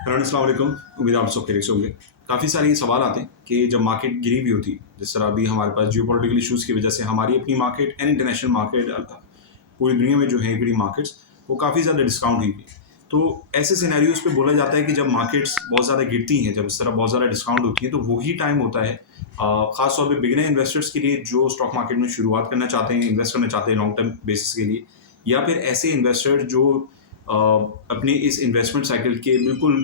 Hello अस्सलाम वालेकुम। उम्मीद है आप सब खैरियत से होंगे। काफ़ी सारे सवाल आते हैं कि जब मार्केट गिरी हुई होती है, जिस तरह अभी हमारे पास जियोपॉलिटिकल इश्यूज़ की वजह से हमारी अपनी मार्केट एंड इंटरनेशनल मार्केट पूरी दुनिया में जो है इक्विटी मार्केट्स वो काफ़ी ज़्यादा डिस्काउंट हुई थी। तो ऐसे सिनेरियोज़ पे बोला जाता है कि जब मार्केट्स बहुत ज़्यादा गिरती हैं, जब इस तरह बहुत ज़्यादा डिस्काउंट होती है, तो वही टाइम होता है ख़ास तौर पे बिगिनर इन्वेस्टर्स के लिए जो स्टॉक मार्केट में शुरुआत करना चाहते हैं, इन्वेस्ट करना चाहते हैं लॉन्ग टर्म बेसिस के लिए, या फिर ऐसे इन्वेस्टर जो अपने इस इन्वेस्टमेंट साइकिल के बिल्कुल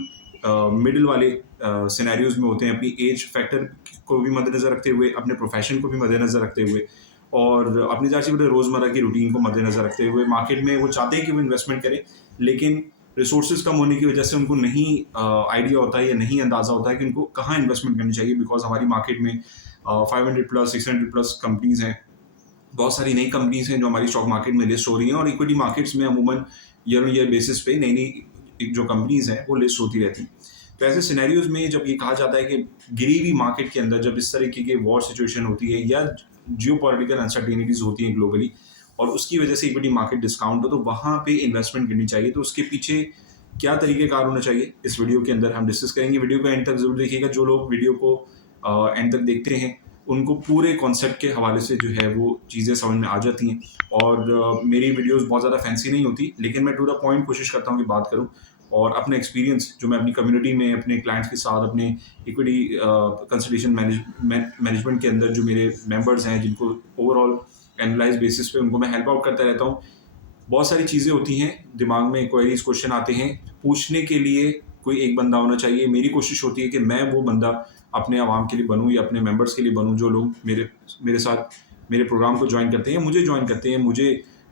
मिडिल वाले सिनेरियोज़ में होते हैं, अपनी एज फैक्टर को भी मद्देनज़र रखते हुए, अपने प्रोफेशन को भी मद्देनज़र रखते हुए और अपनी ज़ाहिर-सी बात है रोज़मर्रा की रूटीन को मद्देनज़र रखते हुए मार्केट में वो चाहते हैं कि वो इन्वेस्टमेंट करें, लेकिन रिसोर्सेज़ कम होने की वजह से उनको नहीं आइडिया होता है या नहीं अंदाज़ा होता है कि उनको कहाँ इन्वेस्टमेंट करनी चाहिए बिकॉज़ हमारी मार्केट में 500 प्लस, 600 प्लस कंपनीज़ हैं। बहुत सारी नई कंपनीज़ हैं जो हमारी स्टॉक मार्केट में लिस्ट हो रही हैं और इक्विटी मार्केट्स में अमूमन ईयर ऑन ईयर बेसिस पे नई-नई जो कंपनीज़ हैं, वो लिस्ट होती रहती हैं। तो ऐसे सिनेरियोज़ में जब ये कहा जाता है कि गिरी हुई मार्केट के अंदर जब इस तरीके की वॉर सिचुएशन होती है या जियोपॉलिटिकल अनसर्टेनिटीज़ होती हैं ग्लोबली और उसकी वजह से इक्विटी मार्केट डिस्काउंट हो, तो वहाँ पे इन्वेस्टमेंट करनी चाहिए। तो उसके पीछे क्या तरीक़ेकार होना चाहिए, इस वीडियो के अंदर हम डिस्कस करेंगे। वीडियो को एंड तक ज़रूर देखिएगा। जो लोग वीडियो को एंड तक देखते हैं, उनको पूरे कॉन्सेप्ट के हवाले से जो है वो चीज़ें समझ में आ जाती हैं और मेरी वीडियोज़ बहुत ज़्यादा फैंसी नहीं होती, लेकिन मैं टू द पॉइंट कोशिश करता हूँ कि बात करूँ और अपना एक्सपीरियंस जो मैं अपनी कम्युनिटी में, अपने क्लाइंट्स के साथ, अपने इक्विटी कंसल्टेशन मैनेजमेंट के अंदर जो मेरे मेंबर्स हैं, जिनको ओवरऑल एनालाइज़ बेसिस पे उनको मैं हेल्प आउट करता रहता हूँ। बहुत सारी चीज़ें होती हैं, दिमाग में क्वेरीज़, क्वेश्चन आते हैं, पूछने के लिए कोई एक बंदा होना चाहिए। मेरी कोशिश होती है कि मैं वो बंदा अपने आवाम के लिए बनूँ या अपने मेंबर्स के लिए बनूँ, जो लोग मेरे मेरे साथ मेरे प्रोग्राम को जॉइन करते हैं, मुझे जॉइन करते हैं, मुझे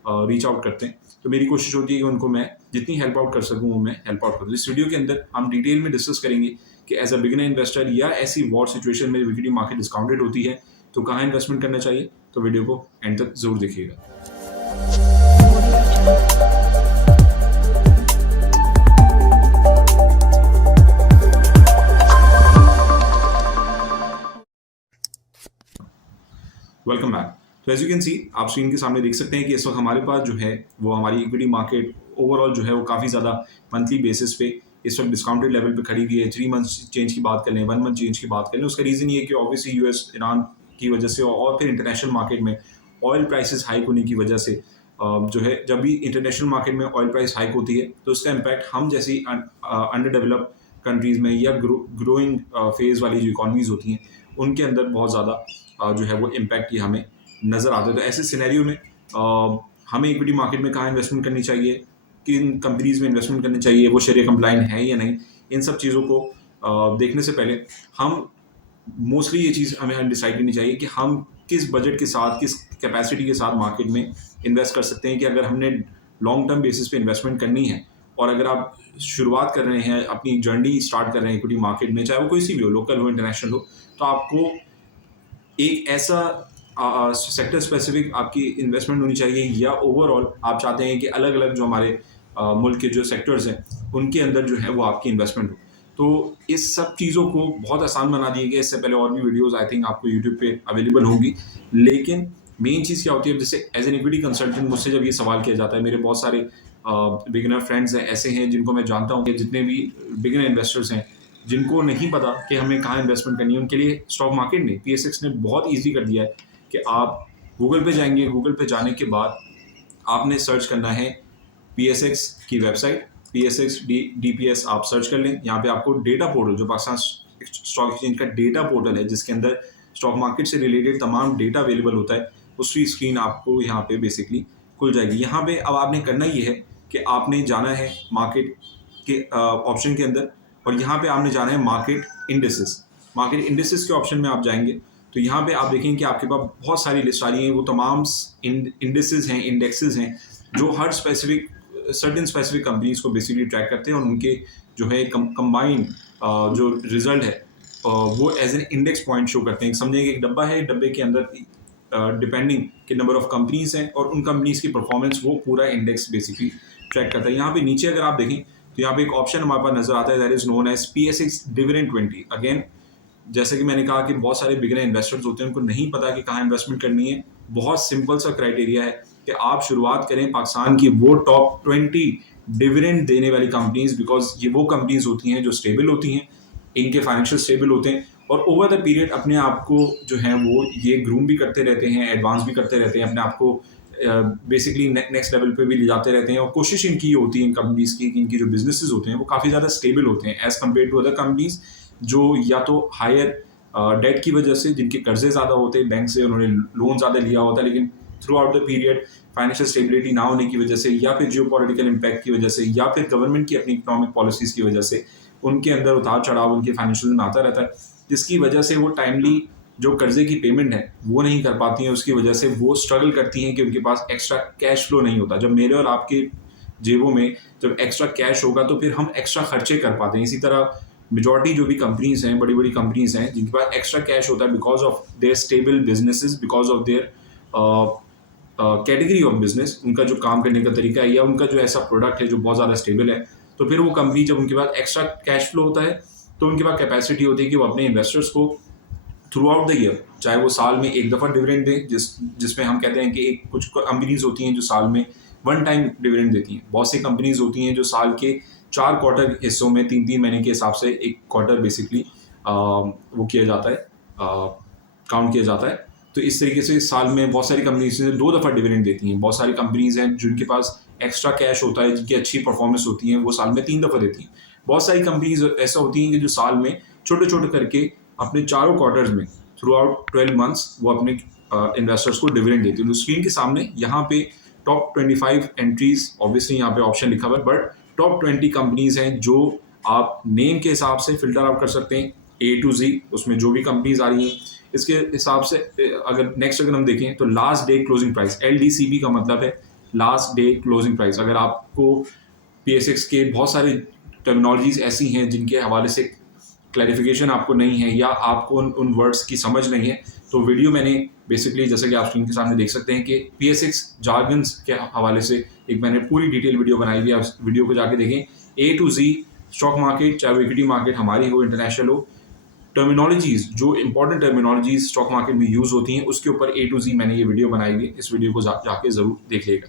रीच आउट करते हैं। तो मेरी कोशिश होती है कि उनको मैं जितनी हेल्प आउट कर सकूँ, वो मैं हेल्प आउट करूँ। इस वीडियो के अंदर हम डिटेल में डिस्कस करेंगे कि एज़ अ बिगिनर इन्वेस्टर या ऐसी वॉर सिचुएशन में इक्विटी मार्केट डिस्काउंटेड होती है, तो कहाँ इन्वेस्टमेंट करना चाहिए? तो वीडियो को एंड तक ज़रूर देखिएगा। Welcome back. तो एज़ यू कैन सी आप स्क्रीन के सामने देख सकते हैं कि इस वक्त हमारे पास जो है वो हमारी इक्विटी मार्केट ओवरऑल जो है वो काफ़ी ज़्यादा मंथली बेसिस पे इस वक्त डिस्काउंटेड लेवल पे खड़ी हुई है। 3 मंथ्स चेंज की बात कर लें, 1 मंथ चेंज की बात कर लें, उसका रीज़न ये है कि ऑब्वियसली यूएस ईरान की वजह से और फिर इंटरनेशनल मार्केट में ऑयल प्राइसेस हाइक होने की वजह से जो है जब भी इंटरनेशनल मार्केट में ऑयल प्राइस हाइक होती है तो उसका इम्पैक्ट हम जैसी अंडर डेवलप कंट्रीज़ में या ग्रोइंग फेज़ वाली जो इकॉनमीज़ होती हैं उनके अंदर बहुत ज़्यादा जो है वो इम्पैक्ट ये हमें नज़र आता है। तो ऐसे सिनेरियो में हमें इक्विटी मार्केट में कहाँ इन्वेस्टमेंट करनी चाहिए, किन कंपनीज़ में इन्वेस्टमेंट करनी चाहिए, वो शरिया कंप्लायंट है या नहीं, इन सब चीज़ों को देखने से पहले हम मोस्टली ये चीज़ हमें डिसाइड करनी चाहिए कि हम किस बजट के साथ, किस कैपेसिटी के साथ मार्केट में इन्वेस्ट कर सकते हैं कि अगर हमने लॉन्ग टर्म बेसिस पे इन्वेस्टमेंट करनी है और अगर आप शुरुआत कर रहे हैं, अपनी जर्नी स्टार्ट कर रहे हैं इक्विटी मार्केट में, चाहे वो कोई सी भी हो, लोकल हो, इंटरनेशनल हो, तो आपको एक ऐसा सेक्टर स्पेसिफिक आपकी इन्वेस्टमेंट होनी चाहिए या ओवरऑल आप चाहते हैं कि अलग-अलग जो हमारे मुल्क के जो सेक्टर्स हैं, उनके अंदर जो है वो आपकी इन्वेस्टमेंट हो। तो इस सब चीज़ों को बहुत आसान बना दिया गया। इससे पहले और भी वीडियोज़ आई थिंक आपको यूट्यूब पे अवेलेबल होंगी। लेकिन मेन चीज़ क्या होती है, जैसे एज़ एन इक्विटी कंसल्टेंट मुझसे जब ये सवाल किया जाता है, मेरे बहुत सारे बिगिनर फ्रेंड्स हैं, ऐसे हैं जिनको मैं जानता हूँ कि जितने भी बिगिनर इन्वेस्टर्स हैं, जिनको नहीं पता कि हमें कहाँ इन्वेस्टमेंट करनी है, उनके लिए स्टॉक मार्केट ने पीएसएक्स ने बहुत ईज़ी कर दिया है कि आप गूगल पे जाएँगे, गूगल पे जाने के बाद आपने सर्च करना है पीएसएक्स की वेबसाइट, पीएसएक्स डीपीएस आप सर्च कर लें। यहाँ पे आपको डेटा पोर्टल, जो पाकिस्तान स्टॉक एक्सचेंज का डेटा पोर्टल है, जिसके अंदर स्टॉक मार्केट से रिलेटेड तमाम डेटा अवेलेबल होता है, उसकी स्क्रीन आपको यहाँ पे बेसिकली खुल जाएगी। यहाँ पे अब आपने करना ये है कि आपने जाना है मार्केट के ऑप्शन के अंदर और यहाँ पे आपने जाना है मार्केट इंडेसेस। मार्केट इंडेसेस के ऑप्शन में आप जाएंगे तो यहाँ पे आप देखेंगे कि आपके पास बहुत सारी लिस्ट आ रही हैं। वो तमाम इंडेसेस हैं, इंडेक्सेस हैं, जो हर सर्टेन स्पेसिफिक कंपनीज को बेसिकली ट्रैक करते हैं और उनके जो है कंबाइंड जो रिजल्ट है वो as an index point show करते हैं। समझेंगे एक डब्बा है, डब्बे के अंदर डिपेंडिंग के नंबर ऑफ कंपनीज हैं और उन कंपनीज की परफॉर्मेंस वो पूरा इंडेक्स बेसिकली ट्रैक करता है। यहाँ पे नीचे अगर आप देखें तो यहाँ पे एक ऑप्शन हमारे पास नजर आता है, that is known as PSX dividend 20। Again जैसे कि मैंने कहा कि बहुत सारे बिगिनर इन्वेस्टर्स होते हैं, उनको नहीं पता कि कहाँ इन्वेस्टमेंट करनी है। बहुत सिंपल सा क्राइटेरिया है कि आप शुरुआत करें पाकिस्तान की वो टॉप 20 डिविडेंड देने वाली कंपनीज, बिकॉज ये वो कंपनीज होती हैं जो स्टेबल होती हैं, इनके फाइनेंशियल स्टेबल होते हैं और ओवर द पीरियड अपने आप को जो है वो ये ग्रूम भी करते रहते हैं, एडवांस भी करते रहते हैं, अपने आप को बेसिकली नेक्स्ट लेवल पे भी ले जाते रहते हैं। और कोशिश इनकी ये होती है इन कंपनीज की कि इनकी जो बिजनेसेस होते हैं वो काफ़ी ज़्यादा स्टेबल होते हैं as compared to other companies जो या तो हायर डेट की वजह से, जिनके कर्जे ज़्यादा होते हैं बैंक से, उन्होंने लोन ज़्यादा लिया होता है, लेकिन through out the period financial stability ना होने की वजह से, या फिर जियोपॉलिटिकल इम्पैक्ट की वजह से, या फिर गवर्नमेंट की अपनी इकोनॉमिक पॉलिसीज की वजह से उनके अंदर उतार चढ़ाव उनके फाइनेंशियल में आता रहता है, जिसकी वजह से वो टाइमली जो कर्जे की पेमेंट है वो नहीं कर पाती हैं। उसकी वजह से वो स्ट्रगल करती हैं कि उनके पास एक्स्ट्रा कैश फ्लो नहीं होता। जब मेरे और आपके जेबों में जब एक्स्ट्रा कैश होगा तो फिर हम एक्स्ट्रा खर्चे कर पाते हैं। इसी तरह मेजॉरिटी जो भी कंपनीज हैं, बड़ी बड़ी कंपनीज हैं जिनके पास एक्स्ट्रा कैश होता है because of their stable businesses, because of their category of business, उनका जो काम करने का तरीका है या उनका जो ऐसा प्रोडक्ट है जो बहुत ज़्यादा स्टेबल है, तो फिर वो कंपनी जब उनके पास एक्स्ट्रा कैश फ्लो होता है तो उनके पास कैपेसिटी होती है कि वो अपने इन्वेस्टर्स को थ्रू आउट द ईयर, चाहे वो साल में एक दफ़ा डिविडेंड दें, जिसमें हम कहते हैं कि एक कुछ कंपनीज होती हैं जो साल में वन टाइम डिविडेंड देती हैं, बहुत सी कंपनीज होती हैं जो साल के 4 क्वार्टर हिस्सों में 3-3 महीने के हिसाब से एक क्वार्टर बेसिकली वो किया जाता है, काउंट किया जाता है। तो इस तरीके से साल में बहुत सारी कंपनीज 2 दफ़ा डिविडेंड देती हैं। बहुत सारी कंपनीज हैं जिनके पास एक्स्ट्रा कैश होता है, जिनकी अच्छी परफॉर्मेंस होती है, वो साल में 3 दफ़ा देती हैं। बहुत सारी कंपनीज ऐसा होती हैं कि जो साल में छोटे छोटे करके अपने चारों क्वार्टर्स में थ्रू आउट 12 मंथ्स वो अपने इन्वेस्टर्स को डिविडेंड देती है। तो स्क्रीन के सामने यहाँ पे टॉप 25 एंट्रीज, ऑब्वियसली यहाँ पे ऑप्शन लिखा हुआ है, बट टॉप 20 कंपनीज हैं जो आप नेम के हिसाब से फिल्टर आउट कर सकते हैं, A to Z, उसमें जो भी कंपनीज आ रही हैं इसके हिसाब से। अगर नेक्स्ट अगर हम देखें तो last day closing price, LDCB का मतलब है लास्ट डे क्लोजिंग प्राइस। अगर आपको PSX के बहुत सारे टर्मिनोलॉजीज ऐसी हैं जिनके हवाले से क्लैरिफिकेशन आपको नहीं है या आपको उन वर्ड्स की समझ नहीं है, तो वीडियो मैंने बेसिकली, जैसे कि आप स्क्रीन के सामने देख सकते हैं कि PSX जार्गन्स के हवाले से एक मैंने पूरी डिटेल वीडियो बनाई हुई है। आप वीडियो को जाके देखें। A to Z stock market, चाहे वो इक्विटी मार्केट हमारी हो, इंटरनेशनल हो, टर्मिनोलॉजीज जो इंपॉर्टेंट टर्मिनोलॉजीज स्टॉक मार्केट में यूज़ होती हैं उसके ऊपर A to Z मैंने ये वीडियो बनाई हुई है। इस वीडियो को जाके ज़रूर देखिएगा।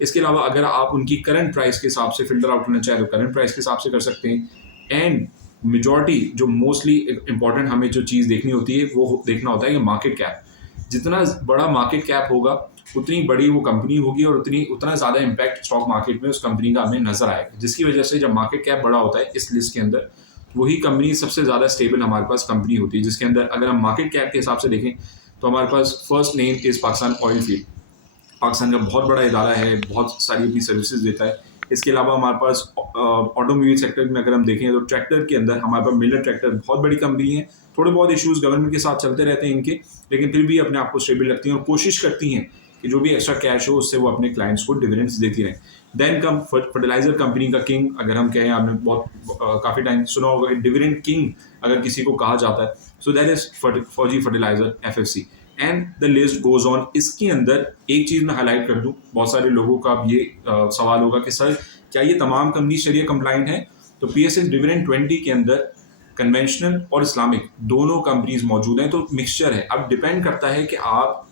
इसके अलावा अगर आप उनकी करंट प्राइस के हिसाब से फिल्टर आउट करना चाहें तो करंट प्राइस के हिसाब से कर सकते हैं। एंड मेजॉरिटी जो मोस्टली इंपॉर्टेंट हमें जो चीज़ देखनी होती है वो देखना होता है कि मार्केट कैप, जितना बड़ा मार्केट कैप होगा उतनी बड़ी वो कंपनी होगी और उतना ज़्यादा इम्पैक्ट स्टॉक मार्केट में उस कंपनी का हमें नजर आएगा, जिसकी वजह से जब मार्केट कैप बड़ा होता है इस लिस्ट के अंदर, वही कंपनी सबसे ज़्यादा स्टेबल हमारे पास कंपनी होती है। जिसके अंदर अगर हम मार्केट कैप के हिसाब से देखें तो हमारे पास first name is Pakistan oil field. Pakistan का बहुत बड़ा इदारा है, बहुत सारी अपनी सर्विसेज देता है। इसके अलावा हमारे पास ऑटोमोबाइल सेक्टर में अगर हम देखें तो ट्रैक्टर के अंदर हमारे पास मिलर ट्रैक्टर बहुत बड़ी कंपनी है। थोड़े बहुत इश्यूज गवर्नमेंट के साथ चलते रहते हैं इनके, लेकिन फिर भी अपने आप को स्टेबल रखती हैं और कोशिश करती हैं कि जो भी एक्स्ट्रा कैश हो उससे वो अपने क्लाइंट्स को डिविडेंड्स देती रहें। देन कम फर्टिलाइजर कंपनी का किंग, अगर हम कहें, आपने बहुत काफ़ी टाइम सुना होगा कि डिविडेंड किंग अगर किसी को कहा जाता है, so that is Fauji fertiliser FFC and the list goes on. इसके अंदर एक चीज़ मैं हाईलाइट कर दूं, बहुत सारे लोगों का अब ये सवाल होगा कि सर क्या ये तमाम कंपनी शरिया कंप्लाइंट है? तो PSX डिविडेंड 20 के अंदर कन्वेंशनल और इस्लामिक दोनों कंपनीज मौजूद हैं, तो मिक्सचर है। अब डिपेंड करता है कि आप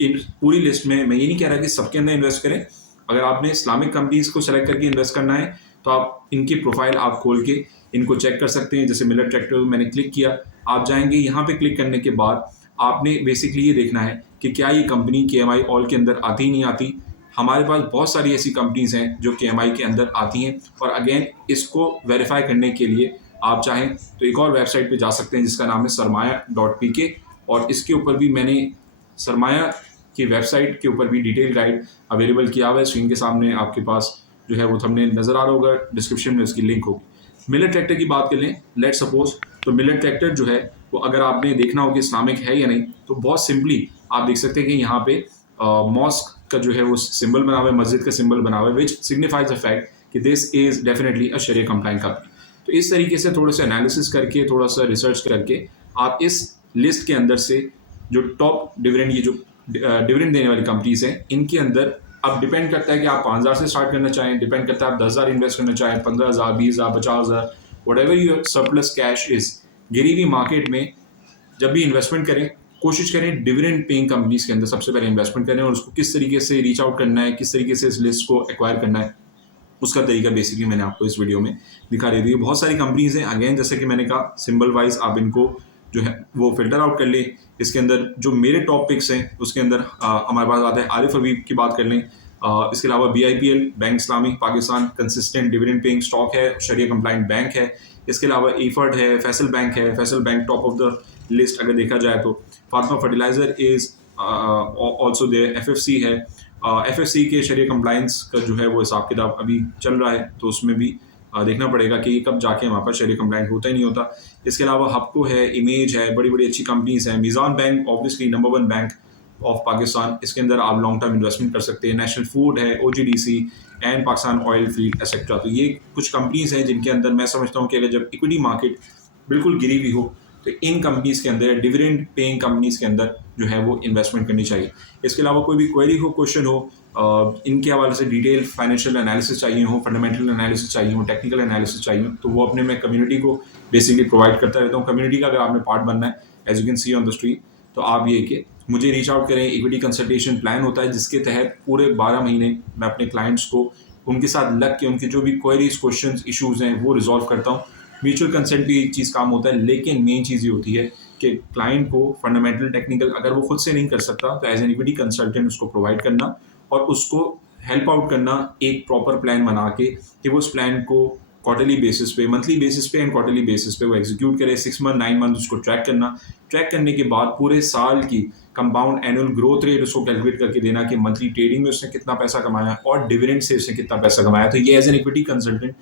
इन पूरी लिस्ट में, मैं ये नहीं कह रहा कि सबके अंदर इन्वेस्ट करें। अगर आपने इस्लामिक कंपनीज को सेलेक्ट करके इन्वेस्ट करना है तो आप इनकी प्रोफाइल आप खोल के इनको चेक कर सकते हैं। जैसे मिलर ट्रैक्टर मैंने क्लिक किया, आप जाएंगे यहाँ पे, क्लिक करने के बाद आपने बेसिकली ये देखना है कि क्या ये कंपनी KMI ऑल के अंदर आती नहीं आती। हमारे पास बहुत सारी ऐसी कंपनीज हैं जो KMI के अंदर आती हैं, और अगेन इसको वेरीफाई करने के लिए आप चाहें तो एक और वेबसाइट पे जा सकते हैं जिसका नाम है sarmaya.pk, और इसके ऊपर भी मैंने सरमाया की वेबसाइट के ऊपर भी डिटेल गाइड अवेलेबल किया हुआ है। स्क्रीन के सामने आपके पास जो है वो थंबनेल नज़र आ रहा होगा, डिस्क्रिप्शन में उसकी लिंक होगी। मिलर ट्रैक्टर की बात कर लें, लेट सपोज, तो मिलर ट्रैक्टर जो है वो अगर आपने देखना हो कि इस्लामिक है या नहीं, तो बहुत सिंपली आप देख सकते हैं कि यहाँ पे मॉस्क का जो है वो सिंबल बना हुआ है, मस्जिद का सिंबल बना हुआ है, विच सिग्निफाइज द फैक्ट कि this is definitely a sharia compliant company. तो इस तरीके से थोड़ा सा एनालिसिस करके, थोड़ा सा रिसर्च करके आप इस लिस्ट के अंदर से जो टॉप डिविडेंड, ये जो डिविडेंड देने वाली कंपनीज हैं, इनके अंदर अब डिपेंड करता है कि आप 5,000 से स्टार्ट करना चाहें, डिपेंड करता है आप 10,000 इन्वेस्ट करना चाहें, 15,000, 20,000, 50,000, whatever your surplus cash is. गिरी हुई मार्केट में जब भी इन्वेस्टमेंट करें, कोशिश करें डिविडेंड पेइंग कंपनीज के अंदर सबसे पहले इन्वेस्टमेंट करें, और उसको किस तरीके से रीच आउट करना है, किस तरीके से इस लिस्ट को एक्वायर करना है, उसका तरीका बेसिकली मैंने आपको इस वीडियो में दिखा रही थी। बहुत सारी कंपनीज हैं, अगेन जैसे कि मैंने कहा सिंबल वाइज आप इनको जो है वो फिल्टर आउट कर लें। इसके अंदर जो मेरे टॉप पिक्स हैं उसके अंदर हमारे पास आता है आरिफ हबीब की बात कर लें। इसके अलावा BIPL bank Islami Pakistan consistent dividend paying stock है, शरिया कंप्लाइंट बैंक है। इसके अलावा एफर्ट है, फैसल बैंक है, Faisal bank top of the list अगर देखा जाए तो। Fatima fertilizer is also there, FFC है। FFC के शरिया कंप्लाइंस का जो है वो हिसाब किताब अभी चल रहा है, तो उसमें भी देखना पड़ेगा कि कब जाके वहाँ पर शरिया कंप्लाइंट होता ही नहीं होता। इसके अलावा हपको है, इमेज है, बड़ी बड़ी अच्छी कंपनीज हैं। Meezan bank obviously number 1 bank of Pakistan, इसके अंदर आप लॉन्ग टर्म इन्वेस्टमेंट कर सकते हैं। नेशनल फूड है, OGDC and Pakistan oil field etcetera. तो ये कुछ कंपनीज हैं जिनके अंदर मैं समझता हूँ कि अगर जब इक्विटी मार्केट बिल्कुल गिरी हुई हो तो इन कंपनीज के अंदर, डिविडेंड पेइंग कंपनीज के अंदर जो है वो इन्वेस्टमेंट करनी चाहिए। इसके अलावा कोई भी क्वेरी हो, क्वेश्चन हो, इनके हवाले से डिटेल फाइनेंशियल एनालिसिस चाहिए हो, फंडामेंटल एनालिसिस चाहिए हो, टेक्निकल एनालिसिस चाहिए हो, तो वो अपने मैं कम्युनिटी को बेसिकली प्रोवाइड करता रहता हूँ। कम्युनिटी का अगर आपने पार्ट बनना है, as you can see on the screen, तो आप ये कि मुझे रीच आउट करें। इक्विटी कंसल्टेशन प्लान होता है जिसके तहत पूरे 12 महीने मैं अपने क्लाइंट्स को उनके साथ लग के उनके जो भी क्वेरीज, क्वेश्चंस, इश्यूज हैं वो रिजॉल्व करता हूँ। म्यूचुअल कंसेंट भी एक चीज़ काम होता है, लेकिन मेन चीज़ ये होती है कि क्लाइंट को फंडामेंटल टेक्निकल अगर वो खुद से नहीं कर सकता तो एज एन इक्विटी कंसल्टेंट उसको प्रोवाइड करना और उसको हेल्प आउट करना एक प्रॉपर प्लान बना के कि वो उस प्लान को क्वार्टरली बेसिस पे, मंथली बेसिस पे एंड क्वार्टरली बेसिस पे वो एग्जीक्यूट करे। 6 मंथ 9 मंथ उसको ट्रैक करना, ट्रैक करने के बाद पूरे साल की कंपाउंड एनुअल ग्रोथ रेट उसको कैलकुलेट करके देना कि मंथली ट्रेडिंग में उसने कितना पैसा कमाया और डिविडेंड से उसने कितना पैसा कमाया। तो ये एज एन इक्विटी कंसल्टेंट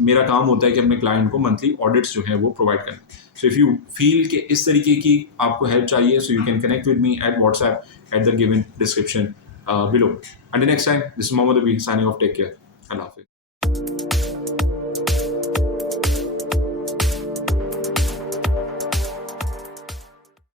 मेरा काम होता है कि अपने क्लाइंट को मंथली ऑडिट्स जो है वो प्रोवाइड करें। सो इफ़ यू फील कि इस तरीके की आपको हेल्प चाहिए, so you can connect with me at WhatsApp at the given description below. Until next time, this is Mohammad Abid signing off. Take care. Allah Hafiz.